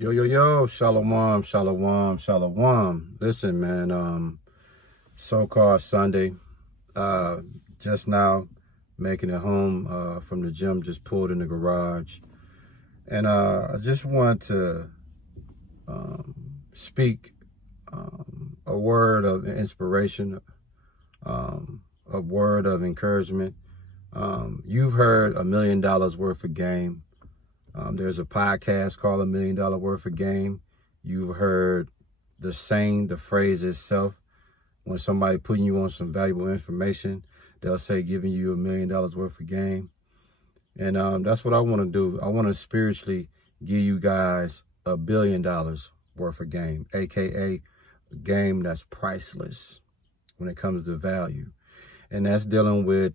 Yo, yo, yo, shalom, shalom, shalom. Listen, man, so-called Sunday, just now making it home from the gym, just pulled in the garage. And I just want to speak a word of inspiration, a word of encouragement. You've heard $1 million worth of game. There's a podcast called $1 Million Worth of Game. You've heard the phrase itself. When somebody putting you on some valuable information, they'll say giving you $1 million worth of game. And that's what I want to do. I want to spiritually give you guys $1 billion worth of game, aka a game that's priceless when it comes to value. And that's dealing with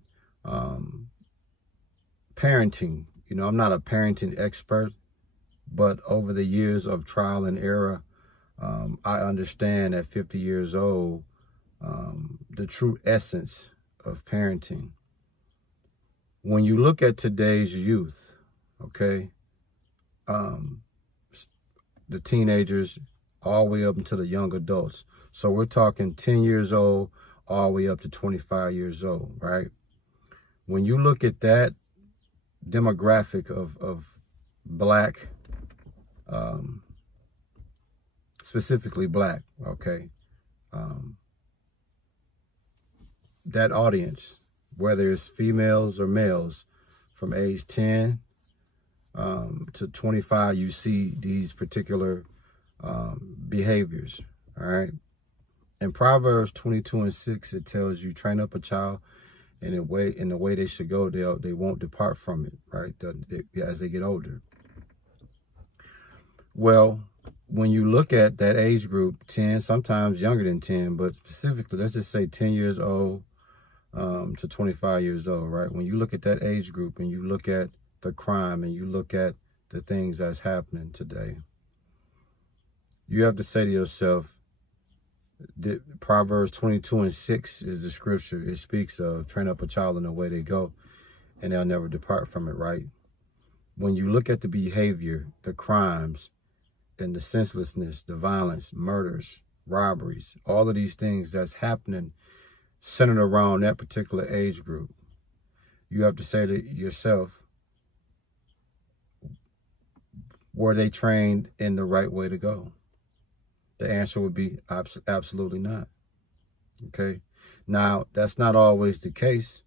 parenting. You know, I'm not a parenting expert, but over the years of trial and error, I understand at 50 years old, the true essence of parenting. When you look at today's youth, okay, the teenagers all the way up until the young adults. So we're talking 10 years old all the way up to 25 years old, right? When you look at that demographic of black, specifically black, okay, that audience, whether it's females or males, from age 10 to 25, you see these particular behaviors, all right? In Proverbs 22:6, it tells you, train up a child in the way they should go, they won't depart from it, right? As they get older. Well, when you look at that age group, 10, sometimes younger than 10, but specifically, let's just say 10 years old to 25 years old, right? When you look at that age group and you look at the crime and you look at the things that's happening today, you have to say to yourself, Proverbs 22:6 is the scripture. It speaks of train up a child in the way they go and they'll never depart from it, right? When you look at the behavior, the crimes and the senselessness, the violence, murders, robberies, all of these things that's happening centered around that particular age group, you have to say to yourself, were they trained in the right way to go? The answer would be absolutely not. Okay. Now, that's not always the case.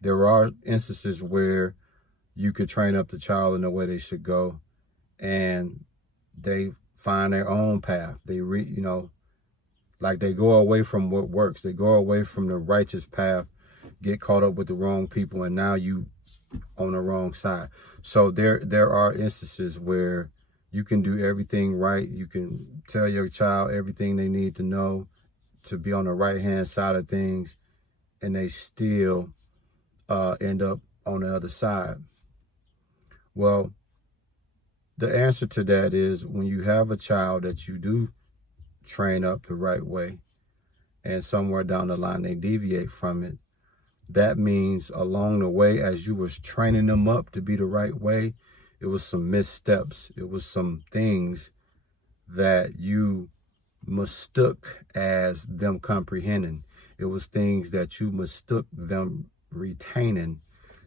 There are instances where you could train up the child in the way they should go and they find their own path. They like they go away from what works. They go away from the righteous path, get caught up with the wrong people, and now you on the wrong side. So there are instances where you can do everything right. You can tell your child everything they need to know to be on the right-hand side of things, and they still end up on the other side. Well, the answer to that is when you have a child that you do train up the right way, and somewhere down the line they deviate from it, that means along the way, as you was training them up to be the right way, it was some missteps. It was some things that you mistook as them comprehending. It was things that you mistook them retaining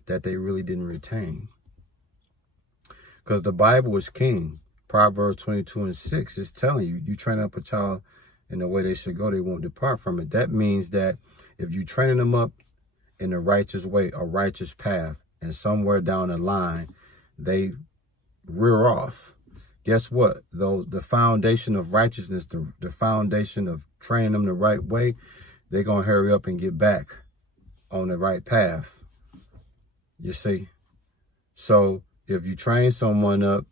that they really didn't retain. Because the Bible is king. Proverbs 22:6 is telling you, you train up a child in the way they should go, they won't depart from it. That means that if you training them up in a righteous way, a righteous path, and somewhere down the line, they rear off, guess what? Though the foundation of righteousness, the foundation of training them the right way, they're going to hurry up and get back on the right path. You see? So if you train someone up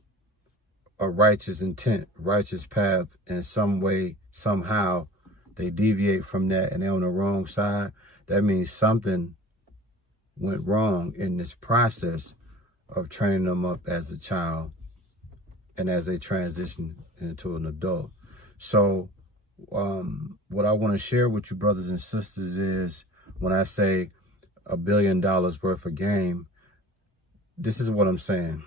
a righteous intent, righteous path, and some way, somehow, they deviate from that and they're on the wrong side, that means something went wrong in this process of training them up as a child and as they transition into an adult. So what I want to share with you, brothers and sisters, is when I say $1 billion worth of game, this is what I'm saying.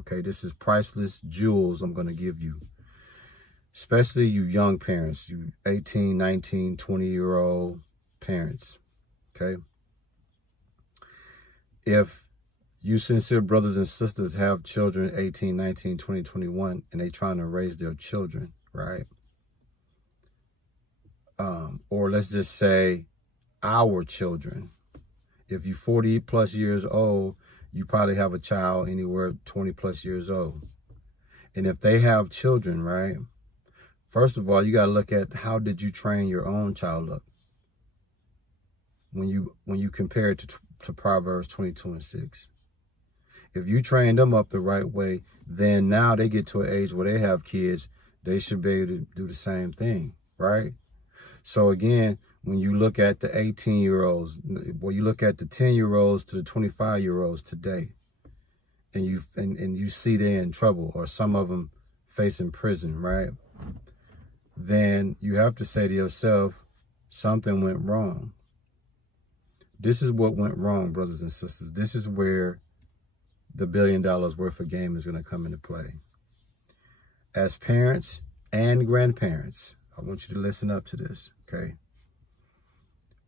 Okay, this is priceless jewels I'm going to give you. Especially you young parents, you 18, 19, 20-year-old parents. Okay. If you sincere brothers and sisters have children 18, 19, 20, 21, and they trying to raise their children, right? Or let's just say our children. If you're 40 plus years old, you probably have a child anywhere 20 plus years old. And if they have children, right? First of all, you got to look at how did you train your own child up? When you compare it to Proverbs 22:6. If you train them up the right way, then now they get to an age where they have kids, they should be able to do the same thing, right? So again, when you look at the 18-year-olds, well, you look at the 10-year-olds to the 25-year-olds today, and you see they're in trouble, or some of them facing prison, right? Then you have to say to yourself, something went wrong. This is what went wrong, brothers and sisters. This is where the $1 billion worth of game is going to come into play. As parents and grandparents, I want you to listen up to this, okay?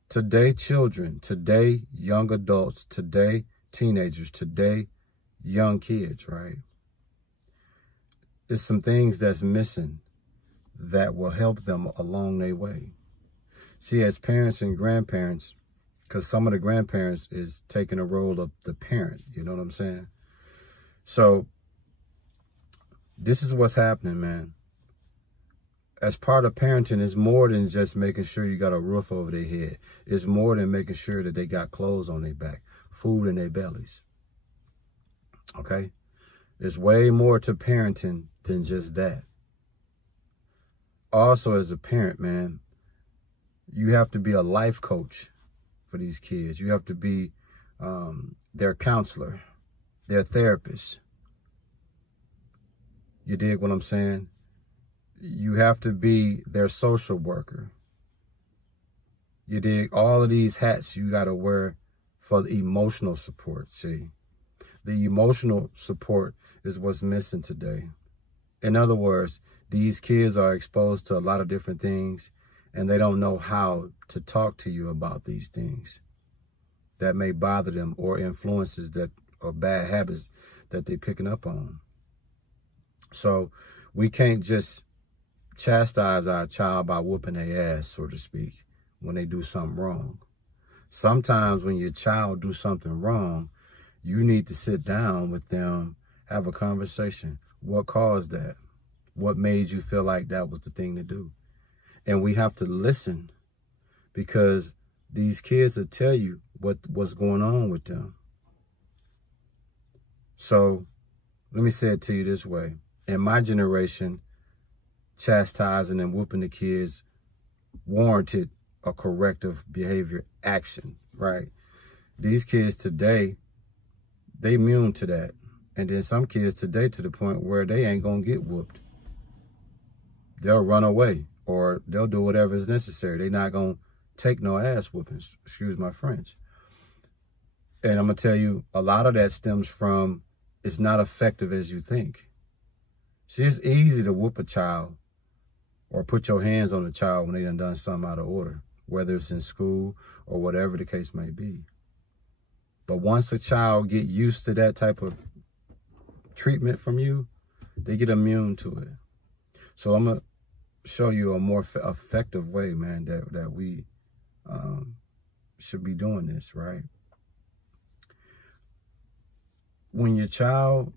Today, children, today, young adults, today, teenagers, today, young kids, right? There's some things that's missing that will help them along their way. See, as parents and grandparents, because some of the grandparents is taking a role of the parent, you know what I'm saying? So this is what's happening, man. As part of parenting, it's more than just making sure you got a roof over their head. It's more than making sure that they got clothes on their back, food in their bellies. Okay? There's way more to parenting than just that. Also, as a parent, man, you have to be a life coach for these kids. You have to be their counselor, their therapist. You dig what I'm saying? You have to be their social worker. You dig? All of these hats you got to wear for the emotional support, see? The emotional support is what's missing today. In other words, these kids are exposed to a lot of different things, and they don't know how to talk to you about these things that may bother them, or influences that, or bad habits that they're picking up on. So we can't just chastise our child by whooping their ass, so to speak, when they do something wrong. Sometimes when your child do something wrong, you need to sit down with them, have a conversation. What caused that? What made you feel like that was the thing to do? And we have to listen, because these kids will tell you what's going on with them. So let me say it to you this way. In my generation, chastising and whooping the kids warranted a corrective behavior action, right? These kids today, they immune to that. And then some kids today to the point where they ain't gonna get whooped. They'll run away, or they'll do whatever is necessary. They're not gonna take no ass whoopings, excuse my French. And I'm gonna tell you, a lot of that stems from it's not effective as you think. See, it's easy to whoop a child or put your hands on a child when they done something out of order, whether it's in school or whatever the case may be. But once a child get used to that type of treatment from you, they get immune to it. So I'm going to show you a more effective way, man, that we should be doing this, right? When your child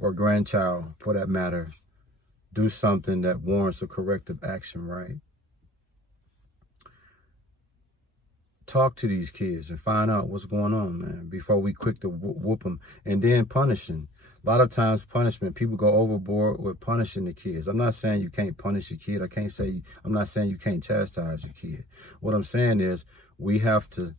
or grandchild, for that matter, do something that warrants a corrective action, right? Talk to these kids and find out what's going on, man, before we quick to whoop them and then punishing. A lot of times punishment, people go overboard with punishing the kids. I'm not saying you can't punish your kid. I'm not saying you can't chastise your kid. What I'm saying is we have to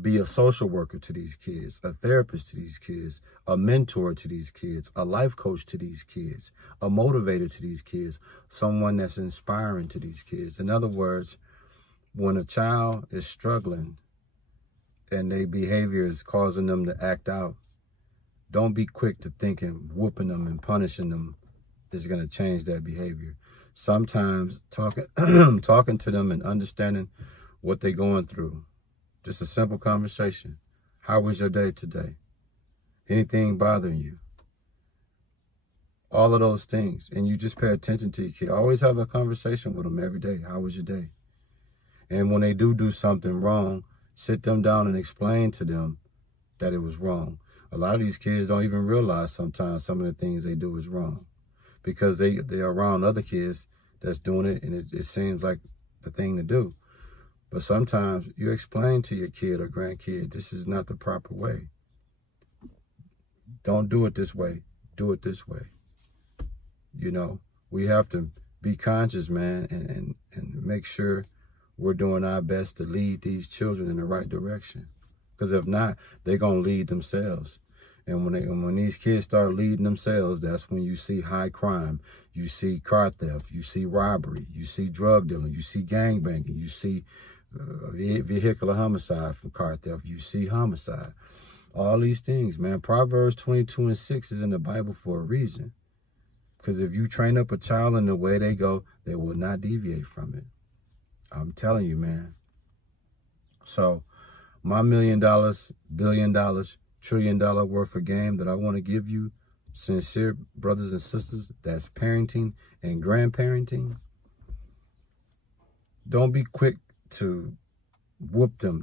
be a social worker to these kids, a therapist to these kids, a mentor to these kids, a life coach to these kids, a motivator to these kids, someone that's inspiring to these kids. In other words, when a child is struggling and their behavior is causing them to act out, don't be quick to thinking whooping them and punishing them is going to change that behavior. Sometimes talking talking to them and understanding what they're going through. Just a simple conversation. How was your day today? Anything bothering you? All of those things. And you just pay attention to your kid. Always have a conversation with them every day. How was your day? And when they do something wrong, sit them down and explain to them that it was wrong. A lot of these kids don't even realize sometimes some of the things they do is wrong, because they're around other kids that's doing it, and it seems like the thing to do. But sometimes you explain to your kid or grandkid, this is not the proper way. Don't do it this way. Do it this way. You know, we have to be conscious, man, and make sure we're doing our best to lead these children in the right direction. Because if not, they're going to lead themselves. And when these kids start leading themselves, that's when you see high crime. You see car theft. You see robbery. You see drug dealing. You see gangbanging. You see vehicular homicide from car theft. You see homicide. All these things, man. Proverbs 22:6 is in the Bible for a reason. Because if you train up a child in the way they go, they will not deviate from it. I'm telling you, man. So my $1 million, $1 billion, $1 trillion worth of game that I want to give you, sincere brothers and sisters, that's parenting and grandparenting. Don't be quick to whoop them.